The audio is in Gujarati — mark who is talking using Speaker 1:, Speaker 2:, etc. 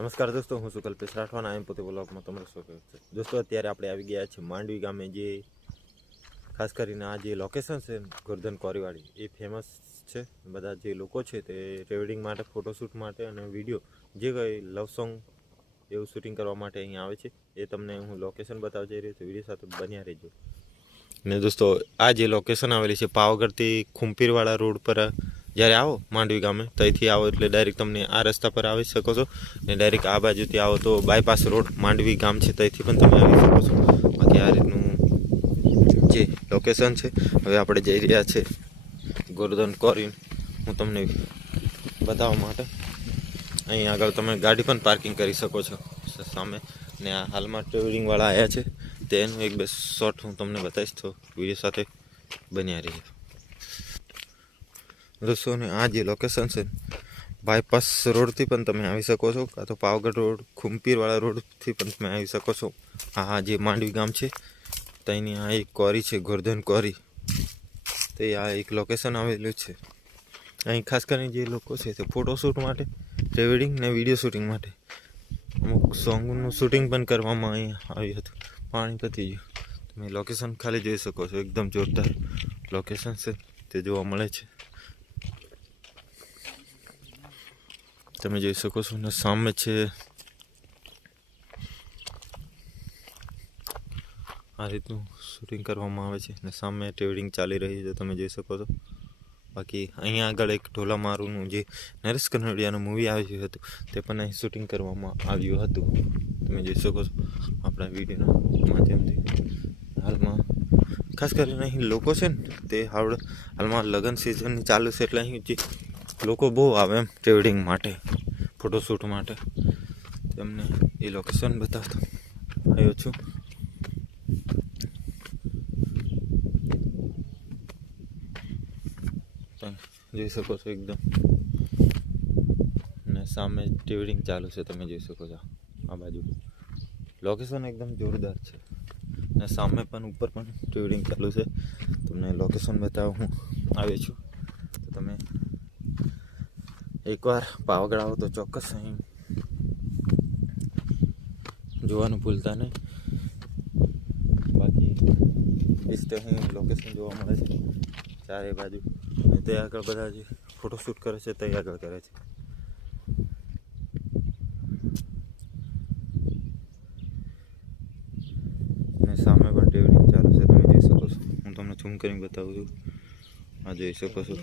Speaker 1: નમસ્કાર દોસ્તો, હું છું કલ્પેશ રાઠવાના એમ પોતે બ્લોગમાં તમારું સ્વાગત છે. દોસ્તો, અત્યારે આપણે આવી ગયા છીએ માંડવી ગામે જે ખાસ કરીને આ જે લોકેશન છે ગોરધન કોરીવાડી એ ફેમસ છે. બધા જે લોકો છે તે રેવડિંગ માટે ફોટોશૂટ માટે અને વીડિયો જે કંઈ લવ સોંગ એવું શૂટિંગ કરવા માટે અહીંયા આવે છે, એ તમને હું લોકેશન બતાવવા જઈ રહ્યો છું. વીડિયો સાથે બન્યા રહેજો. ને દોસ્તો, આ જે લોકેશન આવેલી છે, પાવાગઢથી ખુંપીરવાળા રોડ પર જ્યારે આવો માંડવી ગામે ત્યાંથી આવો એટલે ડાયરેક્ટ તમને આ રસ્તા પર આવી શકો છો. ને ડાયરેક્ટ આ બાજુથી આવો તો બાયપાસ રોડ માંડવી ગામ છે ત્યાંથી પણ તમે આવી શકો છો. બાકી આ રીતનું જે લોકેશન છે, હવે આપણે જઈ રહ્યા છે ગોરધન કોરીન. હું તમને બતાવવા માટે અહીં આગળ તમે ગાડી પણ પાર્કિંગ કરી શકો છો સામે. ને આ હાલમાં ટ્રેવલિંગવાળા આવ્યા છે, તેનું એક બે શોટ હું તમને બતાવીશ તો વીડિયો સાથે બન્યા રહીએ. દોસ્તો ને આ જે લોકેશન છે બાયપાસ રોડથી પણ તમે આવી શકો છો. કાં તો પાવાગઢ રોડ ખુંપીરવાળા રોડથી પણ તમે આવી શકો છો. આ જે માંડવી ગામ છે, ત્યાંની આ એક કોરી છે, ગોરધન કોરી તે આ એક લોકેશન આવેલું છે. અહીં ખાસ કરીને જે લોકો છે તે ફોટોશૂટ માટે ટ્રેવલિંગ ને વીડિયો શૂટિંગ માટે. અમુક સોંગનું શૂટિંગ પણ કરવામાં અહીં આવ્યું હતું. પાણી પતી ગયું તમે લોકેશન ખાલી જોઈ શકો છો. એકદમ જોરદાર લોકેશન છે. તે જોવા મળે છે. તમે જોઈ શકો છો ને સામે છે આ રીતનું શૂટિંગ કરવામાં આવે છે ને સામે ટ્રેડિંગ ચાલી રહી છે તમે જોઈ શકો છો. બાકી અહીંયા આગળ એક ઢોલા મારુનું જે નરેશ કનોડિયાનું મૂવી આવ્યું હતું, તે પણ અહીં શૂટિંગ કરવામાં આવ્યું હતું. તમે જોઈ શકો છો આપણા વિડીયોના માધ્યમથી. હાલમાં ખાસ કરીને અહીં લોકો છે ને, તે હાવડ હાલમાં લગ્ન સિઝનની ચાલુ છે, એટલે અહીં જે લોકો બહુ આવે એમ ટ્રેવલિંગ માટે ફોટોશૂટ માટે. તમને એ લોકેશન બતાવતો. આવ્યો છું. જોઈ શકો છો એકદમ. ને સામે ટ્રેવલિંગ ચાલુ છે, તમે જોઈ શકો છો. આ બાજુ. લોકેશન એકદમ જોરદાર છે. ને સામે પણ ઉપર પણ ટ્રેવલિંગ ચાલુ છે. તમને લોકેશન બતાવવા હું આવ્યો છું. તો તમે એકવાર પાવાગઢ આવો તો ચોક્કસ અહીં. જોવાનું ભૂલતા નહીં. બાકી બેસ્ટ અહીં લોકેશન જોવા મળે છે. ચારે બાજુ. તે આગળ બધા જે ફોટોશૂટ કરે છે તે આગળ કરે છે. અને સામે પણ ટ્રેવલિંગ ચાલુ છે. તમે જોઈ શકો છો. હું તમને ઝૂમ કરીને બતાવું છું. આ જોઈ શકો છો.